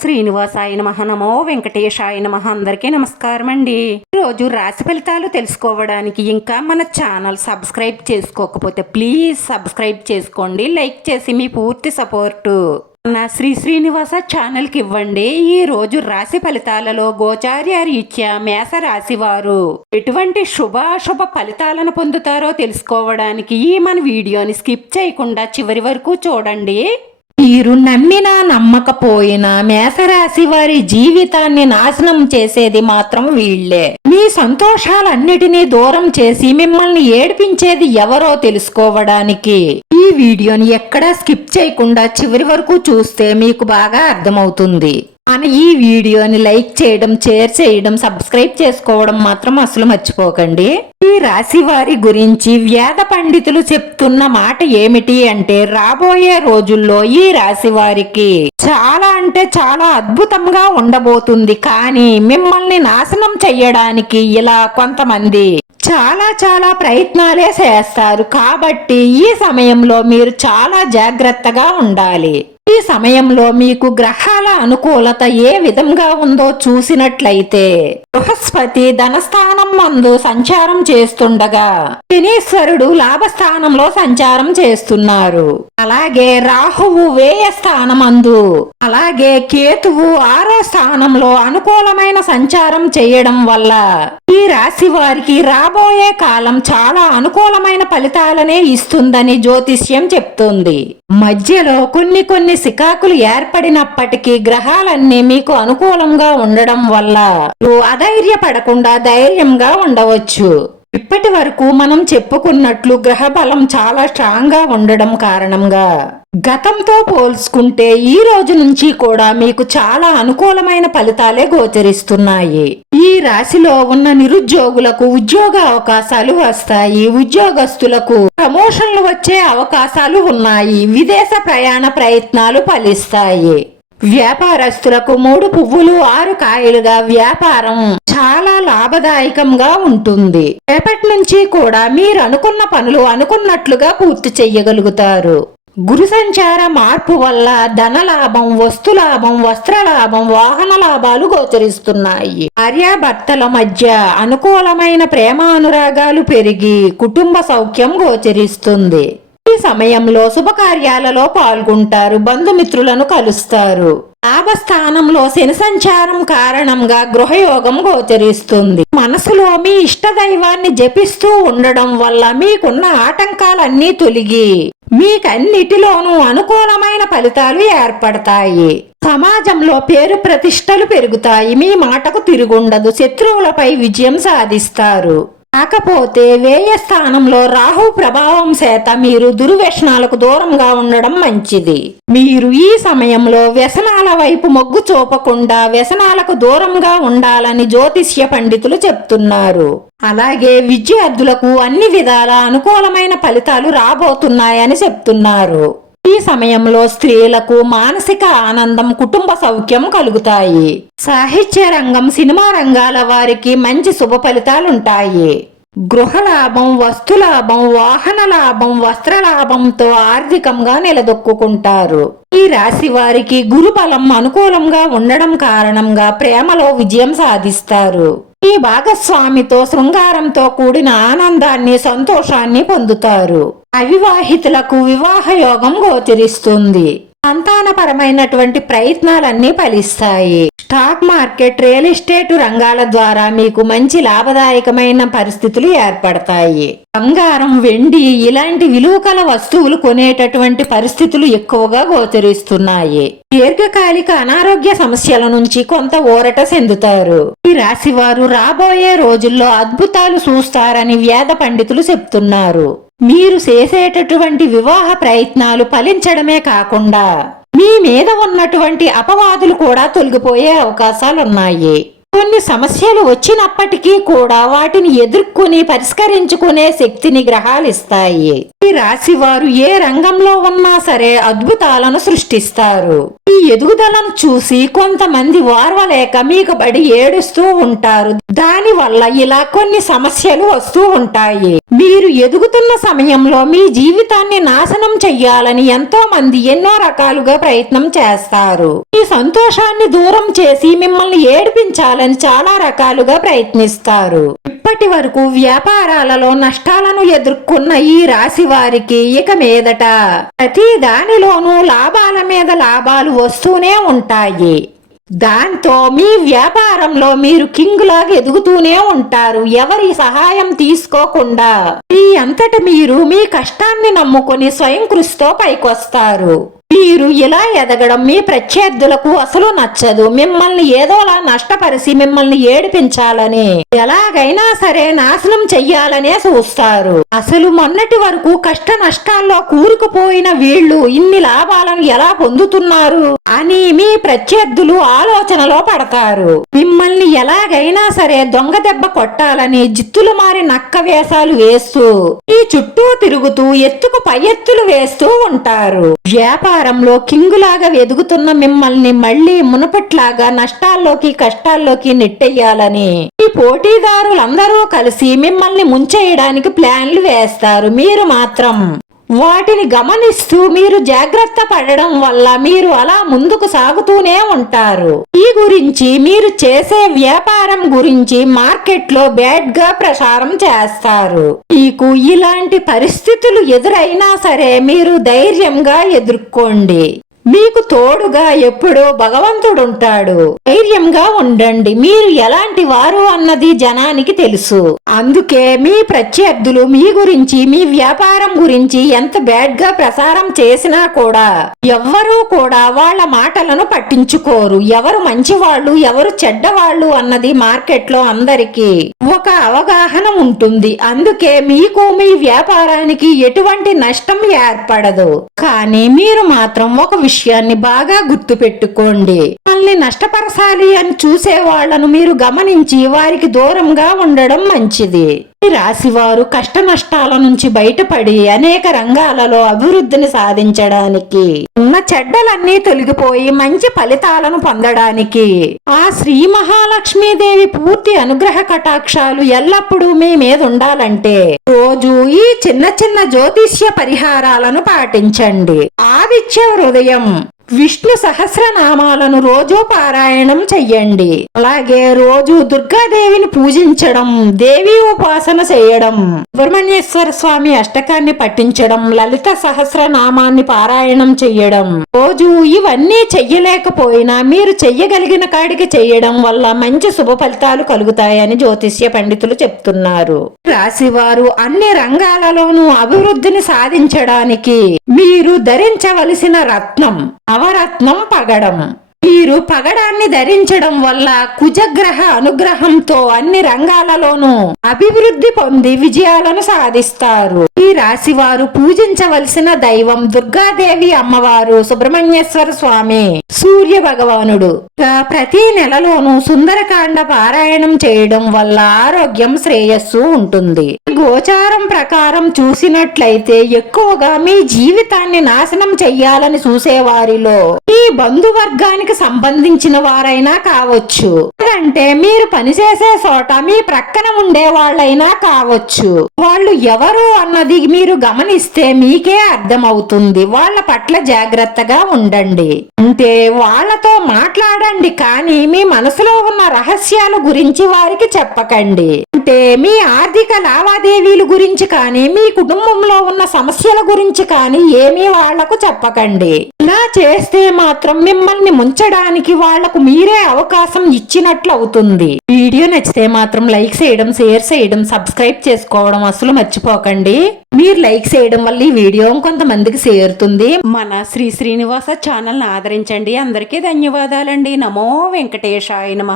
శ్రీనివాసాయ నమః. నమో వెంకటేశాయ మహా అందరికీ నమస్కారం అండి ఈరోజు రాశి ఫలితాలు తెలుసుకోవడానికి ఇంకా మన ఛానల్ సబ్స్క్రైబ్ చేసుకోకపోతే ప్లీజ్ సబ్స్క్రైబ్ చేసుకోండి. లైక్ చేసి మీ పూర్తి సపోర్టు. నా శ్రీ శ్రీనివాస ఛానల్కి ఇవ్వండి. ఈ రోజు రాశి ఫలితాలలో గోచార్య రీత్యా మేష రాశి వారు ఎటువంటి శుభాశుభ ఫలితాలను పొందుతారో తెలుసుకోవడానికి ఈ మన వీడియోని స్కిప్ చేయకుండా చివరి వరకు చూడండి. మీరు నమ్మినా నమ్మకపోయినా మేషరాశి వారి జీవితాన్ని నాశనం చేసేది మాత్రం వీళ్ళే మీ సంతోషాలన్నిటినీ దూరం చేసి మిమ్మల్ని ఏడిపించేది ఎవరో తెలుసుకోవడానికి. ఈ వీడియోని ఎక్కడా స్కిప్ చేయకుండా చివరి వరకు చూస్తే మీకు బాగా అర్థమవుతుంది. మన ఈ వీడియోని లైక్ చేయడం షేర్ చేయడం సబ్స్క్రైబ్ చేసుకోవడం మాత్రం అసలు మర్చిపోకండి. ఈ రాశి వారి గురించి వేద పండితులు చెప్తున్న మాట ఏమిటి అంటే రాబోయే రోజుల్లో ఈ రాశి వారికి చాలా అంటే చాలా అద్భుతంగా ఉండబోతుంది. కానీ మిమ్మల్ని నాశనం చెయ్యడానికి ఇలా కొంతమంది చాలా చాలా ప్రయత్నాలే చేస్తారు. కాబట్టి ఈ సమయంలో మీరు చాలా జాగ్రత్తగా ఉండాలి. ఈ సమయంలో మీకు గ్రహాల అనుకూలత ఏ విధంగా ఉందో చూసినట్లయితే బృహస్పతి ధనస్థానం మందు సంచారం చేస్తుండగా శనీశ్వరుడు లాభస్థానంలో సంచారం చేస్తున్నారు. అలాగే రాహువు వేయ స్థానమందు అలాగే కేతువు ఆరో స్థానంలో అనుకూలమైన సంచారం చేయడం వల్ల ఈ రాశి వారికి రాబోయే కాలం చాలా అనుకూలమైన ఫలితాలనే ఇస్తుందని జ్యోతిష్యం చెప్తుంది. మధ్యలో కొన్ని కొన్ని సికాకులు ఏర్పడినప్పటికీ గ్రహాలన్నీ మీకు అనుకూలంగా ఉండడం వల్ల అధైర్యపడకుండా ధైర్యంగా ఉండవచ్చు. ఇప్పటి వరకు మనం చెప్పుకున్నట్లు గ్రహ బలం చాలా స్ట్రాంగ్గా ఉండడం కారణంగా గతంతో పోల్చుకుంటే ఈ రోజు నుంచి కూడా మీకు చాలా అనుకూలమైన ఫలితాలే గోచరిస్తున్నాయి. ఈ రాశిలో ఉన్న నిరుద్యోగులకు ఉద్యోగ అవకాశాలు వస్తాయి. ఉద్యోగస్తులకు ప్రమోషన్లు వచ్చే అవకాశాలు ఉన్నాయి. విదేశ ప్రయాణ ప్రయత్నాలు ఫలిస్తాయి. వ్యాపారస్తులకు మూడు పువ్వులు ఆరు కాయలుగా వ్యాపారం చాలా లాభదాయకంగా ఉంటుంది. రేపటి నుంచి కూడా మీరు అనుకున్న పనులు అనుకున్నట్లుగా పూర్తి చెయ్యగలుగుతారు. గురు సంచార మార్పు వల్ల ధన లాభం వస్తు లాభం వస్త్ర లాభం వాహన లాభాలు గోచరిస్తున్నాయి. భార్యాభర్తల మధ్య అనుకూలమైన ప్రేమానురాగాలు పెరిగి కుటుంబ సౌఖ్యం గోచరిస్తుంది. సమయంలో శుభకార్యాలలో పాల్గొంటారు బంధుమిత్రులను కలుస్తారు. లాభస్థానంలో శని సంచారం కారణంగా గృహయోగం గోచరిస్తుంది. మనసులో మీ ఇష్ట దైవాన్ని జపిస్తూ ఉండడం వల్ల మీకున్న ఆటంకాలన్నీ తొలగి మీకన్నిటిలోనూ అనుకూలమైన ఫలితాలు ఏర్పడతాయి. సమాజంలో పేరు ప్రతిష్టలు పెరుగుతాయి. మీ మాటకు తిరుగుండదు. శత్రువులపై విజయం సాధిస్తారు. కాకపోతే వేయ స్థానంలో రాహు ప్రభావం చేత మీరు దుర్వ్యసనాలకు దూరంగా ఉండడం మంచిది. మీరు ఈ సమయంలో వ్యసనాల వైపు మొగ్గు చూపకుండా వ్యసనాలకు దూరంగా ఉండాలని జ్యోతిష్య పండితులు చెప్తున్నారు. అలాగే విద్యార్థులకు అన్ని విధాల అనుకూలమైన ఫలితాలు రాబోతున్నాయని చెప్తున్నారు. ఈ సమయంలో స్త్రీలకు మానసిక ఆనందం కుటుంబ సౌఖ్యం కలుగుతాయి. సాహిత్య రంగం సినిమా రంగాల వారికి మంచి శుభ ఫలితాలుంటాయి. గృహ లాభం వస్తు లాభం వాహన లాభం వస్త్ర లాభంతో ఆర్థికంగా నిలదొక్కుంటారు ఈ రాశి వారికి గురుబలం అనుకూలంగా ఉండడం కారణంగా ప్రేమలో విజయం సాధిస్తారు. ఈ భాగస్వామితో శృంగారంతో కూడిన ఆనందాన్ని సంతోషాన్ని పొందుతారు. అవివాహితులకు వివాహ యోగం గోచరిస్తుంది. సంతానపరమైనటువంటి ప్రయత్నాలన్నీ ఫలిస్తాయి. స్టాక్ మార్కెట్ రియల్ ఎస్టేట్ రంగాల ద్వారా మీకు మంచి లాభదాయకమైన పరిస్థితులు ఏర్పడతాయి. బంగారం వెండి ఇలాంటి విలువ కల వస్తువులు కొనేటటువంటి పరిస్థితులు ఎక్కువగా గోచరిస్తున్నాయి. దీర్ఘకాలిక అనారోగ్య సమస్యల నుంచి కొంత ఊరట చెందుతారు. ఈ రాశి వారు రాబోయే రోజుల్లో అద్భుతాలు చూస్తారని వేద పండితులు చెప్తున్నారు. మీరు చేసేటటువంటి వివాహ ప్రయత్నాలు ఫలించడమే కాకుండా మీ మీద ఉన్నటువంటి అపవాదులు కూడా తొలగిపోయే అవకాశాలున్నాయి. కొన్ని సమస్యలు వచ్చినప్పటికీ కూడా వాటిని ఎదుర్కొని పరిష్కరించుకునే శక్తిని గ్రహాలు ఇస్తాయి. రాశి వారు ఏ రంగంలో ఉన్నా సరే అద్భుతాలను సృష్టిస్తారు. ఈ ఎదుగుదలను చూసి కొంతమంది వార్వలేక మీకు బడి ఏడుస్తూ ఉంటారు. దాని వల్ల ఇలా కొన్ని సమస్యలు వస్తూ ఉంటాయి. మీరు ఎదుగుతున్న సమయంలో మీ జీవితాన్ని నాశనం చెయ్యాలని ఎంతో మంది ఎన్నో రకాలుగా ప్రయత్నం చేస్తారు. మీ సంతోషాన్ని దూరం చేసి మిమ్మల్ని ఏడిపించాలని చాలా రకాలుగా ప్రయత్నిస్తారు. ఇప్పటి వరకు వ్యాపారాలలో నష్టాలను ఎదుర్కొన్న ఈ రాశి వారికి ఇక మీదట ప్రతి దానిలోనూ లాభాల మీద లాభాలు వస్తూనే ఉంటాయి. దాంతో మీ వ్యాపారంలో మీరు కింగ్ లాగా ఎదుగుతూనే ఉంటారు. ఎవరి సహాయం తీసుకోకుండా మీ అంతట మీరు మీ కష్టాన్ని నమ్ముకొని స్వయం కృషితో పైకొస్తారు. మీరు ఇలా ఎదగడం మీ ప్రత్యర్థులకు అసలు నచ్చదు. మిమ్మల్ని ఏదోలా నష్టపరిచి మిమ్మల్ని ఏడిపించాలని. ఎలాగైనా సరే నాశనం చెయ్యాలనే చూస్తారు. అసలు మొన్నటి వరకు కష్ట నష్టాల్లో కూరుకుపోయిన వీళ్ళు ఇన్ని లాభాలను ఎలా పొందుతున్నారు అని మీ ప్రత్యర్థులు ఆలోచనలో పడతారు. మిమ్మల్ని ఎలాగైనా సరే దొంగ దెబ్బ కొట్టాలని జిత్తులు మారి నక్క వేషాలు వేస్తూ ఈ చుట్టూ తిరుగుతూ ఎత్తుకు పై ఎత్తులు వేస్తూ ఉంటారు. వ్యాపారంలో కింగులాగా ఎదుగుతున్న మిమ్మల్ని మళ్ళీ మునపట్లాగా నష్టాల్లోకి కష్టాల్లోకి నెట్టెయ్యాలని ఈ పోటీదారులందరూ కలిసి మిమ్మల్ని ముంచేయడానికి ప్లాన్లు వేస్తారు. మీరు మాత్రం వాటిని గమనిస్తూ మీరు జాగ్రత్త పడడం వల్ల మీరు అలా ముందుకు సాగుతూనే ఉంటారు. ఈ గురించి మీరు చేసే వ్యాపారం గురించి మార్కెట్లో బ్యాడ్గా ప్రచారం చేస్తారు. మీకు ఇలాంటి పరిస్థితులు ఎదురైనా సరే మీరు ధైర్యంగా ఎదుర్కోండి. మీకు తోడుగా ఎప్పుడో భగవంతుడు ఉంటాడు ధైర్యంగా ఉండండి. మీరు ఎలాంటి వారు అన్నది జనానికి తెలుసు. అందుకే మీ ప్రత్యర్థులు మీ గురించి మీ వ్యాపారం గురించి ఎంత బ్యాడ్గా ప్రసారం చేసినా కూడా ఎవ్వరూ కూడా వాళ్ళ మాటలను పట్టించుకోరు. ఎవరు మంచివాళ్ళు ఎవరు చెడ్డవాళ్ళు అన్నది మార్కెట్లో అందరికీ ఒక అవగాహన ఉంటుంది. అందుకే మీకు మీ వ్యాపారానికి ఎటువంటి నష్టం ఏర్పడదు. కానీ మీరు మాత్రం ఒక విషయం విషయాన్ని బాగా గుర్తు పెట్టుకోండి మిమ్మల్ని నష్టపరచాలి అని చూసే వాళ్ళను మీరు గమనించి వారికి దూరంగా ఉండడం మంచిది. రాశివారు కష్ట నష్టాల నుంచి బయటపడి అనేక రంగాలలో అభివృద్ధిని సాధించడానికి. ఉన్న చెడ్డలన్నీ తొలగిపోయి మంచి ఫలితాలను పొందడానికి. ఆ శ్రీ మహాలక్ష్మీదేవి పూర్తి అనుగ్రహ కటాక్షాలు ఎల్లప్పుడూ మీ మీద ఉండాలంటే రోజు ఈ చిన్న చిన్న జ్యోతిష్య పరిహారాలను పాటించండి. ఆదిత్య హృదయం. విష్ణు సహస్రనామాలను రోజు పారాయణం చెయ్యండి. అలాగే రోజు దుర్గాదేవిని పూజించడం దేవి ఉపాసన చేయడం సుబ్రహ్మణ్యేశ్వర స్వామి అష్టకాన్ని పఠించడం లలిత సహస్రనామాన్ని పారాయణం చెయ్యడం. రోజు ఇవన్నీ చెయ్యలేకపోయినా మీరు చెయ్యగలిగిన కాడికి చెయ్యడం వల్ల మంచి శుభ ఫలితాలు కలుగుతాయని జ్యోతిష్య పండితులు చెప్తున్నారు. రాశివారు అన్ని రంగాలలోనూ అభివృద్ధిని సాధించడానికి మీరు ధరించవలసిన రత్నం. தவறாத்னம் பகடம் వీరు పగడాన్ని ధరించడం వల్ల కుజగ్రహ అనుగ్రహంతో అన్ని రంగాలలోనూ అభివృద్ధి పొంది విజయాలను సాధిస్తారు. ఈ రాశి వారు పూజించవలసిన దైవం దుర్గాదేవి అమ్మవారు సుబ్రహ్మణ్యేశ్వర స్వామి సూర్య భగవానుడు. ప్రతి నెలలోనూ సుందరకాండ పారాయణం చేయడం వల్ల ఆరోగ్యం శ్రేయస్సు ఉంటుంది. గోచారం ప్రకారం చూసినట్లయితే ఎక్కువగా మీ జీవితాన్ని నాశనం చెయ్యాలని చూసేవారిలో మీ బంధువర్గానికి సంబంధించిన వారైనా కావచ్చు. అంటే మీరు పనిచేసే చోట మీ ప్రక్కన ఉండే వాళ్ళైనా కావచ్చు. వాళ్ళు ఎవరు అన్నది మీరు గమనిస్తే మీకే అర్థమవుతుంది. వాళ్ళ పట్ల జాగ్రత్తగా ఉండండి. అంటే వాళ్ళతో మాట్లాడండి కానీ మీ మనసులో ఉన్న రహస్యాల గురించి వారికి చెప్పకండి. అంటే మీ ఆర్థిక లావాదేవీల గురించి కానీ మీ కుటుంబంలో ఉన్న సమస్యల గురించి కానీ ఏమీ వాళ్ళకు చెప్పకండి. ఇలా చేస్తే మాత్రం మిమ్మల్ని ముంచడానికి వాళ్ళకు మీరే అవకాశం ఇచ్చినట్లు అవుతుంది. వీడియో నచ్చితే మాత్రం లైక్ చేయడం షేర్ చేయడం సబ్స్క్రైబ్ చేసుకోవడం అసలు మర్చిపోకండి. మీరు లైక్ చేయడం వల్ల ఈ వీడియో కొంతమందికి చేరుతుంది. మన శ్రీ శ్రీనివాస ఛానల్ ఆదరించండి. అందరికీ ధన్యవాదాలండి. నమో వెంకటేశాయ నమ.